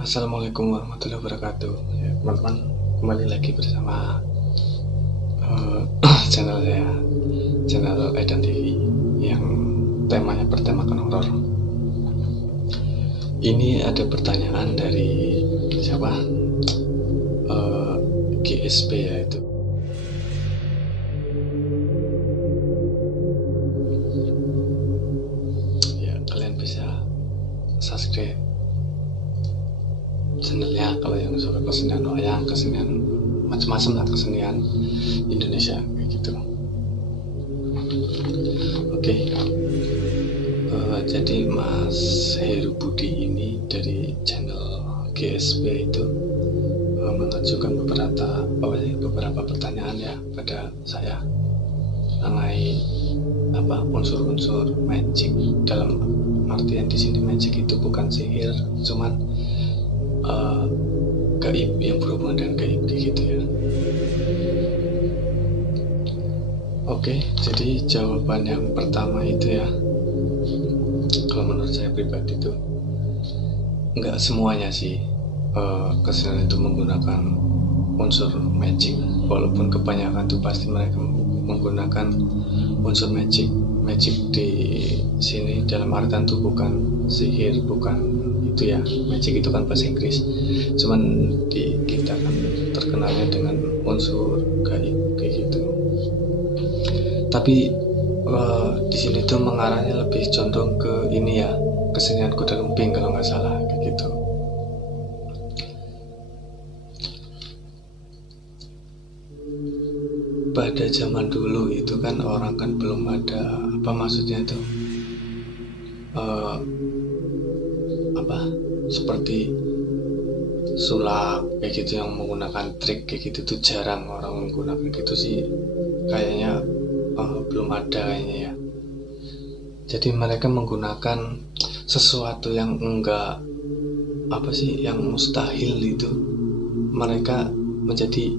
Assalamualaikum warahmatullahi wabarakatuh. Ya, teman-teman, kembali lagi bersama channel saya, channel Edan TV yang temanya bertemakan horor. Ini ada pertanyaan dari siapa? GSP ya itu. Ya, kalian bisa subscribe channelnya kalau yang suka kesenian wayang, kesenian macam-macam lah, kesenian Indonesia kayak gitu. Oke. Jadi Mas Heru Budi ini dari channel GSP itu mengajukan beberapa pertanyaan ya pada saya mengenai unsur-unsur magic. Dalam artian di sini magic itu bukan sihir, cuman gaib yang berhubungan dengan gaib gitu ya. Oke, jadi jawaban yang pertama itu ya, kalau menurut saya pribadi itu nggak semuanya sih kesenian itu menggunakan unsur magic, walaupun kebanyakan itu pasti mereka menggunakan unsur magic. Magic di sini dalam artian itu bukan sihir, bukan itu ya. Magic itu kan bahasa Inggris, cuman di kita kan terkenalnya dengan unsur gaib kayak gitu. Tapi di sini tuh mengarahnya lebih condong ke ini ya, kesenian kuda lumping kalau nggak salah kayak gitu. Pada zaman dulu itu kan orang kan belum ada maksudnya tuh seperti sulap kayak gitu yang menggunakan trik kayak gitu tuh jarang orang menggunakan gitu sih, kayaknya belum ada kayaknya ya. Jadi mereka menggunakan sesuatu yang enggak yang mustahil itu mereka menjadi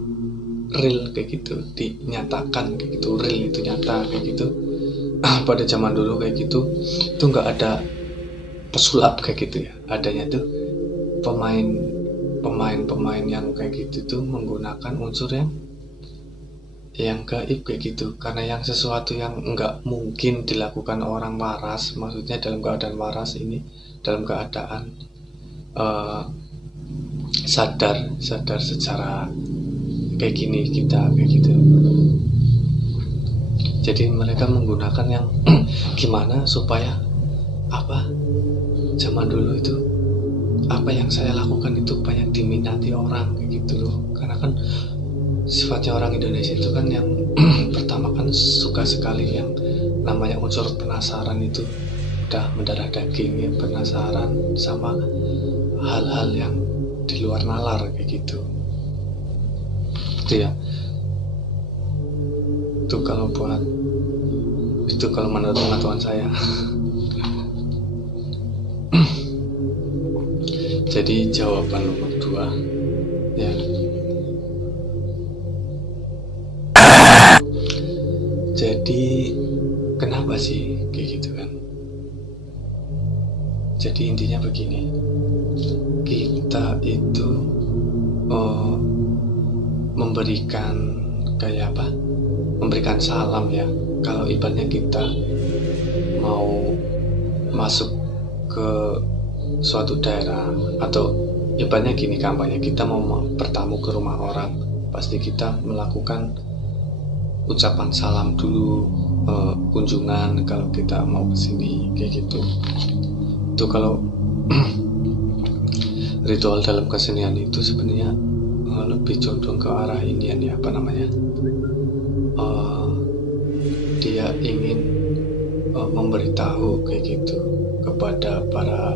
real kayak gitu, dinyatakan kayak gitu, real itu nyata kayak gitu. Pada zaman dulu kayak gitu tuh nggak ada pesulap kayak gitu ya, adanya tuh pemain yang kayak gitu tuh menggunakan unsur yang gaib kayak gitu, karena yang sesuatu yang nggak mungkin dilakukan orang waras, maksudnya dalam keadaan waras ini, dalam keadaan sadar secara kayak gini kita kayak gitu. Jadi mereka menggunakan yang gimana supaya zaman dulu itu yang saya lakukan itu banyak diminati orang kayak gitu loh. Karena kan sifatnya orang Indonesia itu kan yang pertama kan suka sekali yang namanya unsur penasaran, itu udah mendarah daging ya, penasaran sama hal-hal yang di luar nalar kayak gitu. Itu ya, itu kalau menurut pengetahuan saya. Jadi jawaban nomor 2 ya, jadi kenapa sih kayak gitu kan. Jadi intinya begini, kita itu memberikan salam ya. Kalau ibaratnya kita mau masuk ke suatu daerah, atau ibaratnya gini, kampanye kita mau bertamu ke rumah orang, pasti kita melakukan ucapan salam dulu, kunjungan kalau kita mau kesini kayak gitu. Itu kalau ritual dalam kesenian itu sebenarnya lebih condong ke arah ini ya, dia ingin memberitahu kayak gitu kepada para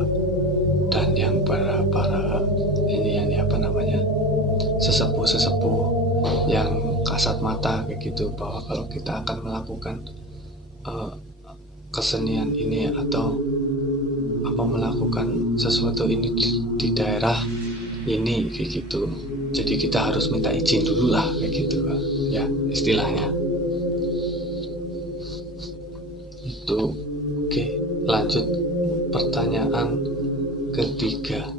sesepuh yang kasat mata kayak gitu, bahwa kalau kita akan melakukan kesenian ini atau melakukan sesuatu ini di daerah ini kayak gitu, jadi kita harus minta izin dulu lah kayak gitu ya istilahnya itu. Oke, lanjut pertanyaan ketiga.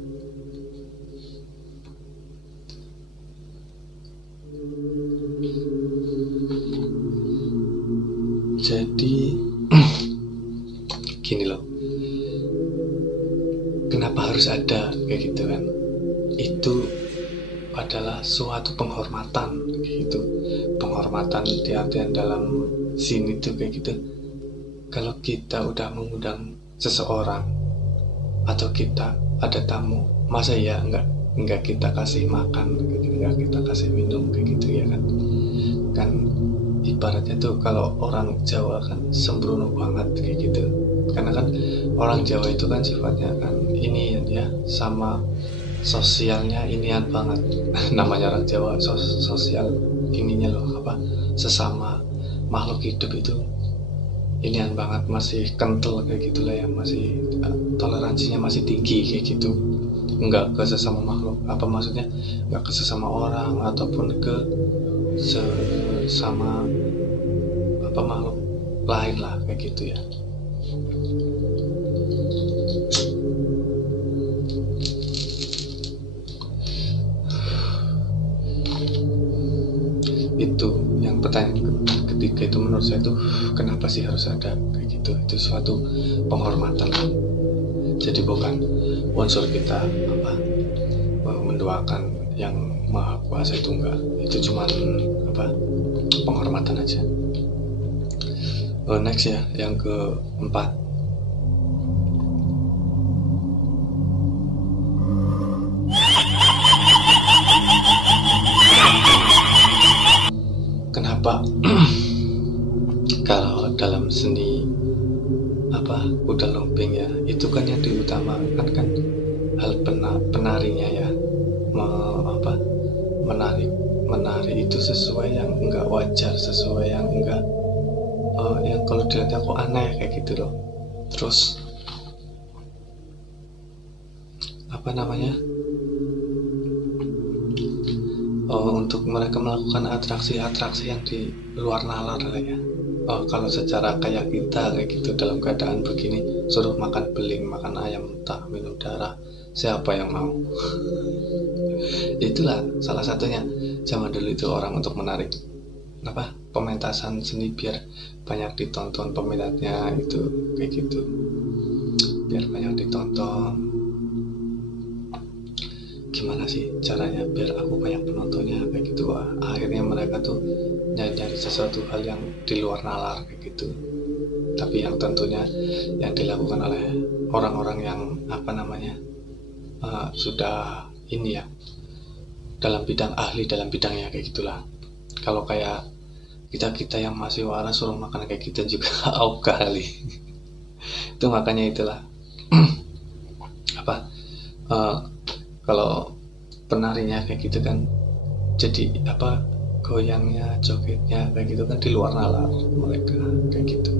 ada kayak gitu kan. Itu adalah suatu penghormatan kayak gitu. Penghormatan di artian dalam sini tuh kayak gitu. Kalau kita udah mengundang seseorang atau kita ada tamu, masa ya enggak kita kasih makan, enggak kita kasih minum kayak gitu ya kan. Kan ibaratnya tuh kalau orang Jawa kan sembrono banget kayak gitu. Karena kan orang Jawa itu kan sifatnya kan ini ya, sama sosialnya inian banget. Namanya orang Jawa sosial ininya loh apa, sesama makhluk hidup itu inian banget, masih kental kayak gitulah ya, masih toleransinya masih tinggi kayak gitu. Enggak ke sesama makhluk, apa maksudnya, enggak ke sesama orang ataupun ke sesama apa makhluk lain lah kayak gitu ya. Itu yang pertanyaan ketiga itu menurut saya tuh kenapa sih harus ada kayak gitu. Itu suatu penghormatan lah. Jadi bukan unsur kita apa mendoakan yang maha kuasa, itu enggak, itu cuman apa penghormatan aja. Next ya, yang keempat, kenapa kalau dalam seni apa kuda lumping ya, itu kan yang diutamakan kan hal penarinya ya, menari itu sesuai yang enggak wajar, sesuai yang enggak yang kalau dilihatnya kok aneh kayak gitu loh. Terus apa namanya, untuk mereka melakukan atraksi-atraksi yang di luar nalar lah ya. Kalau secara kayak kita kayak gitu dalam keadaan begini, suruh makan beling, makan ayam mentah, minum darah, siapa yang mau? Itulah salah satunya zaman dulu itu orang untuk menarik apa pementasan seni biar banyak ditonton peminatnya, itu kayak gitu, biar banyak ditonton. Gimana sih caranya biar aku banyak penontonnya kayak gitu. Akhirnya mereka tuh nyari sesuatu hal yang di luar nalar kayak gitu, tapi yang tentunya yang dilakukan oleh orang-orang yang apa namanya sudah ini ya, dalam bidang ahli dalam bidangnya kayak gitulah. Kalau kayak kita yang masih waras suruh makan kayak gitu juga auka kali. Itu makanya itulah apa kalau penarinya kayak gitu kan, jadi apa goyangnya, jogetnya kayak gitu kan di luar nalar mereka kayak gitu.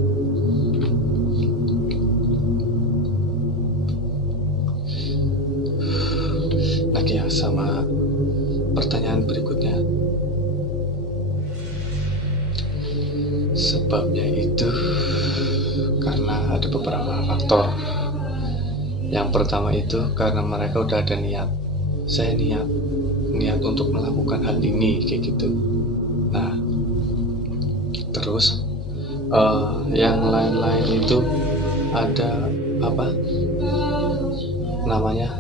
Nah ya, sama pertanyaan berikutnya, sebabnya itu karena ada beberapa faktor. Yang pertama itu karena mereka udah ada niat, saya niat untuk melakukan hal ini kayak gitu. Nah terus yang lain-lain itu ada apa namanya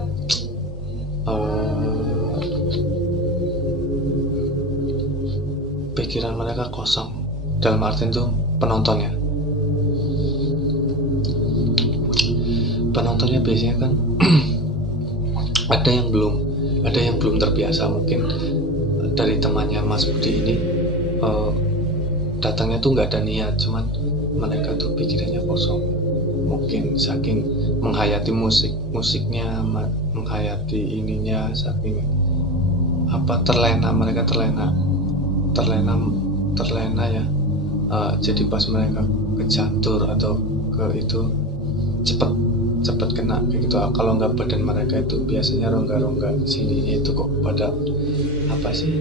pikiran mereka kosong, dalam artian itu penontonnya biasanya kan ada yang belum terbiasa mungkin dari temannya Mas Budi ini, datangnya tuh nggak ada niat, cuman mereka tuh pikirannya kosong, mungkin saking menghayati musiknya, menghayati ininya, saking apa mereka terlena ya. Jadi pas mereka ke catur atau ke itu cepat kena kayak gitu. Kalau nggak badan mereka itu biasanya rongga-rongga sininya itu kok pada apa sih,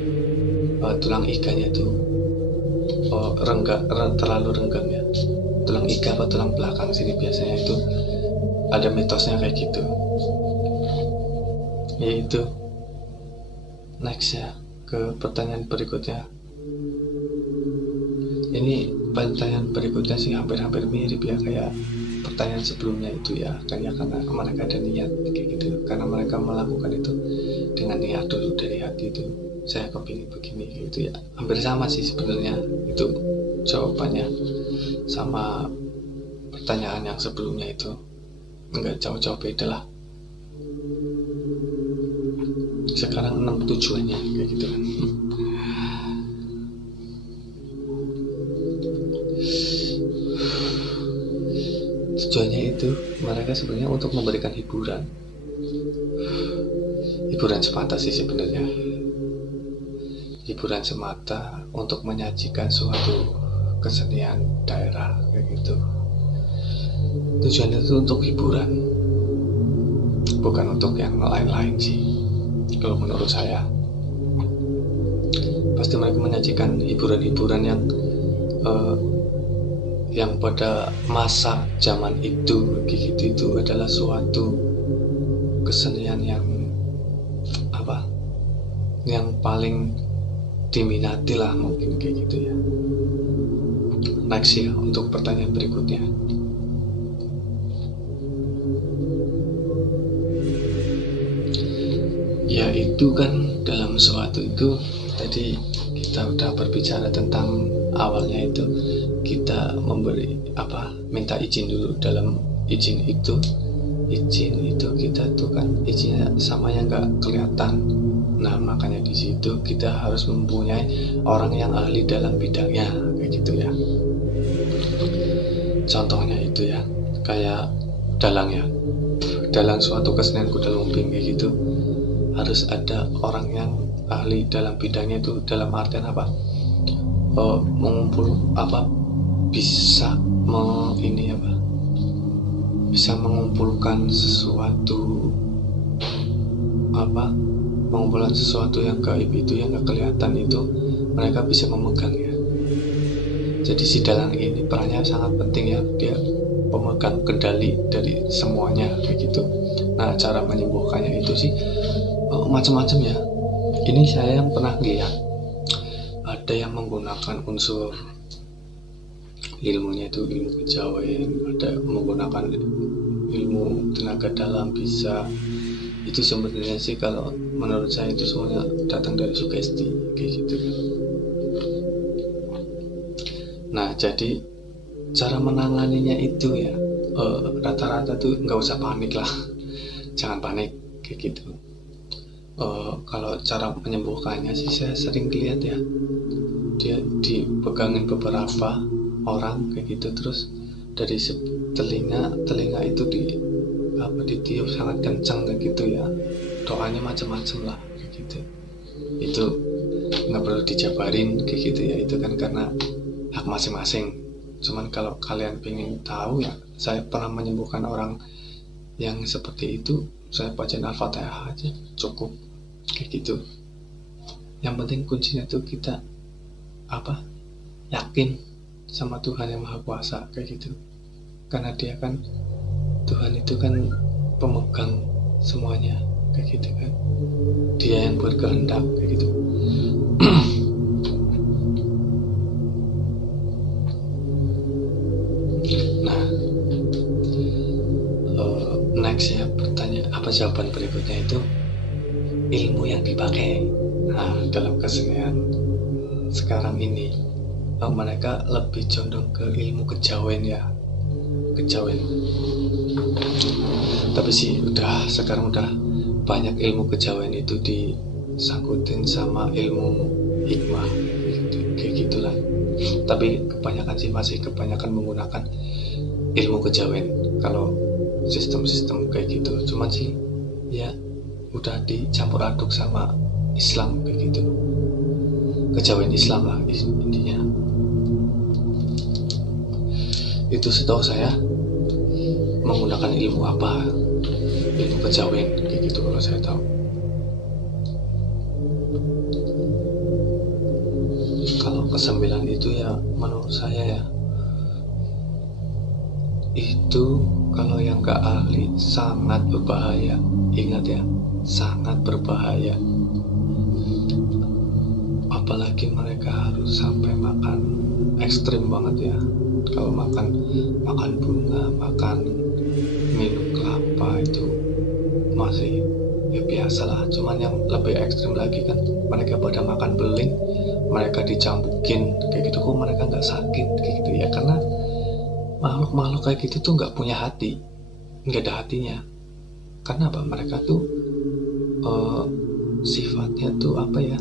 tulang iganya itu terlalu renggang ya, tulang iga apa tulang belakang sini biasanya itu ada mitosnya kayak gitu. Yaitu next ya, ke pertanyaan berikutnya. Ini pertanyaan berikutnya sih hampir mirip ya kayak pertanyaan sebelumnya itu ya, karena mereka ada niat kayak gitu, karena mereka melakukan itu dengan niat dulu dari hati itu, saya kepingin begini gitu ya. Hampir sama sih sebenarnya itu jawabannya sama pertanyaan yang sebelumnya itu, nggak jauh-jauh beda lah. Sekarang 6 tujuannya kayak gitu kan. Tujuannya itu mereka sebenarnya untuk memberikan hiburan semata sih sebenarnya, hiburan semata untuk menyajikan suatu kesenian daerah kayak gitu. Tujuannya itu untuk hiburan, bukan untuk yang lain-lain sih. Kalau menurut saya pasti mereka menyajikan hiburan-hiburan yang pada masa zaman itu gitu, itu adalah suatu kesenian yang paling diminati lah mungkin kayak gitu ya. Next ya, untuk pertanyaan berikutnya. Ya itu kan dalam suatu itu tadi kita udah berbicara tentang awalnya itu kita minta izin dulu. Dalam izin itu kita tuh kan izinnya sama yang nggak kelihatan. Nah makanya di situ kita harus mempunyai orang yang ahli dalam bidangnya kayak gitu ya. Contohnya itu ya, kayak dalang suatu kesenian kuda lumping kayak gitu, harus ada orang yang ahli dalam bidangnya itu, dalam artian bisa mengumpulkan sesuatu yang gaib itu, yang gak kelihatan itu, mereka bisa memegangnya. Jadi si dalang ini perannya sangat penting ya, dia pemegang kendali dari semuanya kayak gitu. Nah cara menyembuhkannya itu sih macam-macam ya. Ini saya yang pernah lihat, ada yang menggunakan unsur ilmunya itu ilmu kejawen, ada menggunakan ilmu tenaga dalam bisa. Itu sebenarnya sih kalau menurut saya itu semuanya datang dari sugesti kayak gitu kan. Nah jadi cara menanganinya itu ya rata-rata tuh nggak usah panik lah, jangan panik kayak gitu. Kalau cara menyembuhkannya sih saya sering lihat ya, dia dipegangin beberapa orang kayak gitu, terus dari telinga itu ditiup sangat kencang kayak gitu ya, doanya macam-macam lah kayak gitu. Itu nggak perlu dijabarin kayak gitu ya, itu kan karena hak masing-masing. Cuman kalau kalian pengen tahu ya, saya pernah menyembuhkan orang yang seperti itu, saya bacain Al-Fatihah aja cukup kayak gitu. Yang penting kuncinya tuh kita yakin sama Tuhan yang Maha Kuasa kayak gitu, karena dia kan, Tuhan itu kan pemegang semuanya kayak gitu kan, dia yang berkehendak kayak gitu. Nah next ya, jawaban berikutnya itu ilmu yang dipakai. Nah dalam kesenian sekarang ini mereka lebih condong ke ilmu kejawen ya, tapi sih sekarang udah banyak ilmu kejawen itu disangkutin sama ilmu hikmah kayak gitulah. Tapi masih kebanyakan menggunakan ilmu kejawen kalau sistem kayak gitu. Cuman sih ya udah dicampur aduk sama Islam kayak gitu, kejawen Islam lah intinya. Itu setahu saya menggunakan ilmu kejawen kayak gitu kalau saya tahu. Kalau kesembilan itu ya menurut saya ya, itu kalau yang gak ahli sangat berbahaya. Ingat ya, sangat berbahaya. Apalagi mereka harus sampai makan ekstrim banget ya, Kalau makan bunga, makan minum kelapa itu masih ya biasa lah. Cuman yang lebih ekstrim lagi kan mereka pada makan beling, mereka dicambukin kayak gitu, kok mereka nggak sakit kayak gitu ya? Karena makhluk-makhluk kayak gitu tuh nggak punya hati, nggak ada hatinya. Karena apa? Mereka tuh sifatnya tuh apa ya,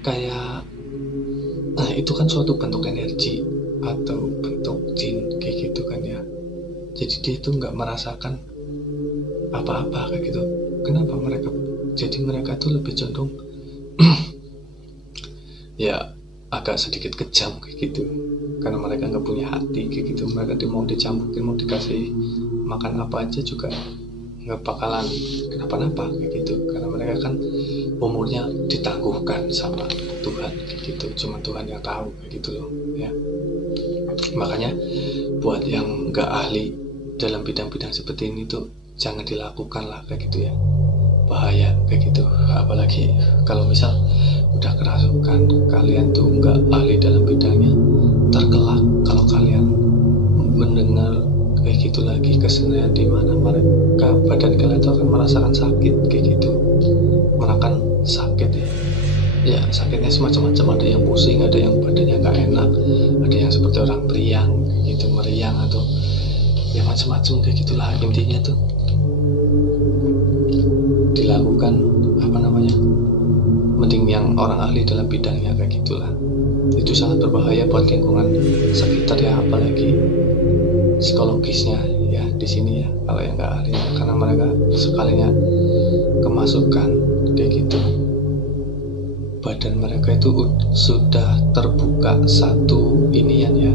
kayak itu kan suatu bentuk energi atau bentuk jin kayak gitu kan ya. Jadi dia tuh nggak merasakan apa-apa kayak gitu. Kenapa mereka tuh lebih condong ya agak sedikit kejam kayak gitu, karena mereka nggak punya hati kayak gitu. Mereka mau dicampukin, mau dikasih makan apa aja juga nggak bakalan kenapa-napa kayak gitu, karena mereka kan umurnya ditangguhkan sama Tuhan kayak gitu. Cuma Tuhan yang tahu kayak gitu loh ya. Makanya buat yang nggak ahli dalam bidang-bidang seperti ini tuh jangan dilakukan lah kayak gitu ya, bahaya kayak gitu. Apalagi kalau misal udah kerasukan, kalian tuh nggak ahli dalam bidangnya, terkelak kalau kalian mendengar kayak gitu lagi kesenian di mana mereka badan kalian tuh akan merasakan sakit kayak gitu. Merasakan sakit ya sakitnya semacam-macam, ada yang pusing, ada yang badannya nggak enak, ada yang seperti orang meriang kayak gitu, meriang atau ya macam-macam kayak gitulah. Intinya tuh dilakukan mending yang orang ahli dalam bidangnya kayak gitulah. Itu sangat berbahaya buat lingkungan sekitar ya, apalagi psikologisnya ya di sini ya, kalau yang nggak ahli, karena mereka sekalinya kemasukan kayak gitu, badan mereka itu sudah terbuka satu inian ya,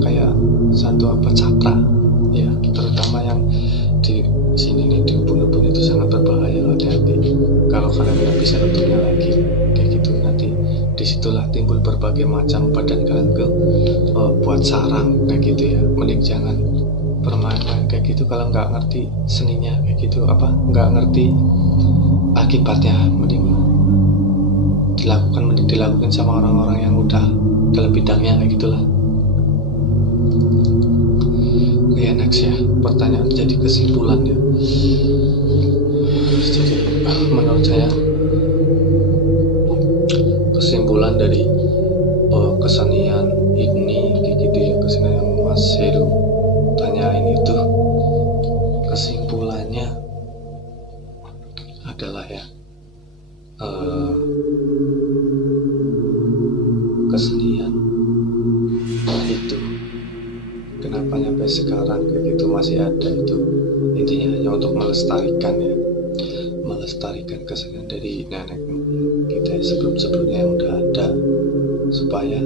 kayak satu cakra ya, terutama yang di sini nih di ubun-ubun itu sangat berbahaya. Hati-hati kalau kalian nggak bisa nutupnya lagi kayak gitu, nanti disitulah timbul berbagai macam badan kalian buat sarang kayak gitu ya. Mending jangan bermain-main kayak gitu kalau nggak ngerti seninya kayak gitu, nggak ngerti akibatnya. Mending dilakukan sama orang-orang yang udah dalam bidangnya kayak gitulah. Oke, next ya, pertanyaan jadi kesimpulannya. Jadi menurut saya kesimpulan dari kesenian ini kayak gitu ya, kesenian yang Mas Heru tanyain itu, kesimpulannya adalah ya kesenian itu kenapa sampai sekarang kayak gitu masih ada, itu intinya hanya untuk melestarikan kesenian dari nenek kita sebelum-sebelumnya yang udah ada, supaya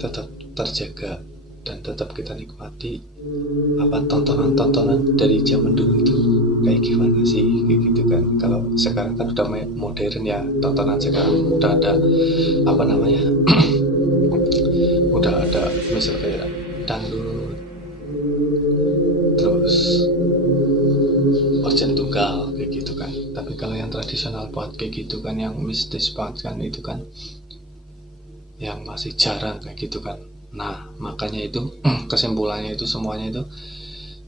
tetap terjaga dan tetap kita nikmati tontonan dari zaman dulu itu kayak gimana sih kayak gitu kan. Kalau sekarang kan udah modern ya, tontonan sekarang udah ada udah ada misal kayak dangdut, terus organ tunggal kayak gitu kan. Tapi kalau yang tradisional buat kayak gitu kan, yang mistis banget kan, itu kan yang masih jarang kayak gitu kan. Nah makanya itu kesimpulannya itu semuanya itu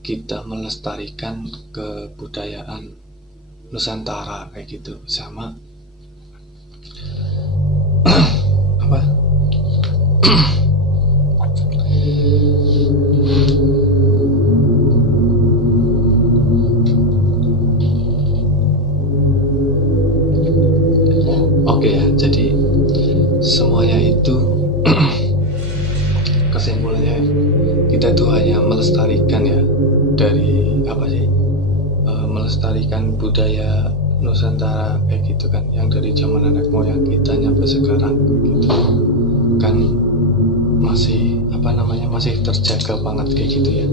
kita melestarikan kebudayaan Nusantara kayak gitu, sama oke ya. Jadi semuanya itu kesimpulannya kita tuh hanya melestarikan ya, dari melestarikan budaya Nusantara kayak gitu kan, yang dari zaman nenek moyang kita nyampe sekarang gitu kan, masih masih terjaga banget kayak gitu ya.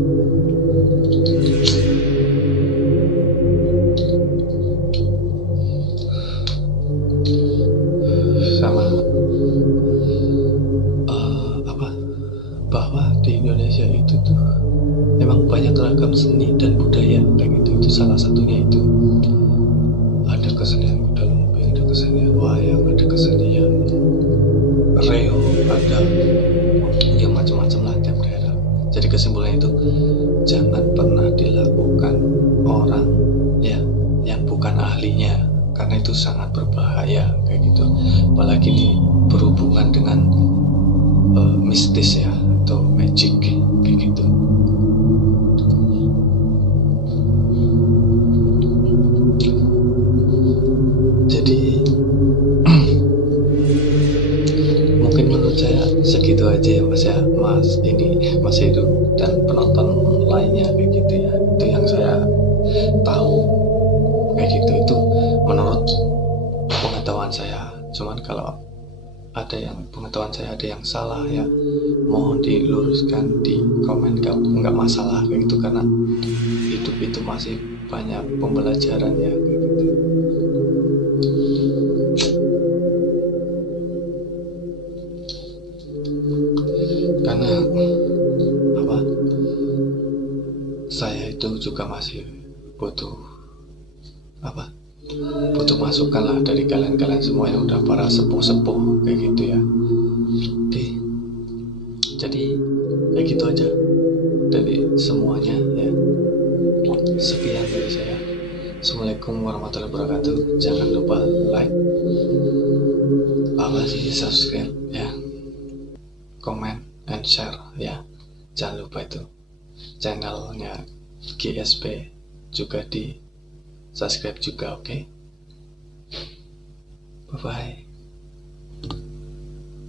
Sama bahwa di Indonesia itu tuh memang banyak ragam seni dan budaya kayak gitu. Itu salah satunya itu ada kesenian kuda lumping, ada kesenian wayang, ada kesenian reog, ada Jadi kesimpulannya itu, jangan pernah dilakukan orang ya yang bukan ahlinya, karena itu sangat berbahaya kayak gitu. Apalagi ini berhubungan dengan mistis ya, atau magic kayak gitu. Jadi mungkin menurut saya segitu aja ya Mas Edu dan penonton lainnya kayak gitu ya. Itu yang saya tahu kayak gitu, itu menurut pengetahuan saya. Cuman kalau ada yang pengetahuan saya ada yang salah ya, mohon diluruskan di komen, nggak masalah kayak gitu, karena hidup itu masih banyak pembelajaran ya kayak gitu. Karena apa, saya itu juga masih butuh masukan lah dari kalian semua yang udah para sepuh kayak gitu ya. Oke, jadi kayak gitu aja dari semuanya ya. Sekian dari saya. Assalamualaikum warahmatullahi wabarakatuh. Jangan lupa like, subscribe ya, comment and share ya. Jangan lupa itu channelnya GSP juga di subscribe juga, oke? Bye bye.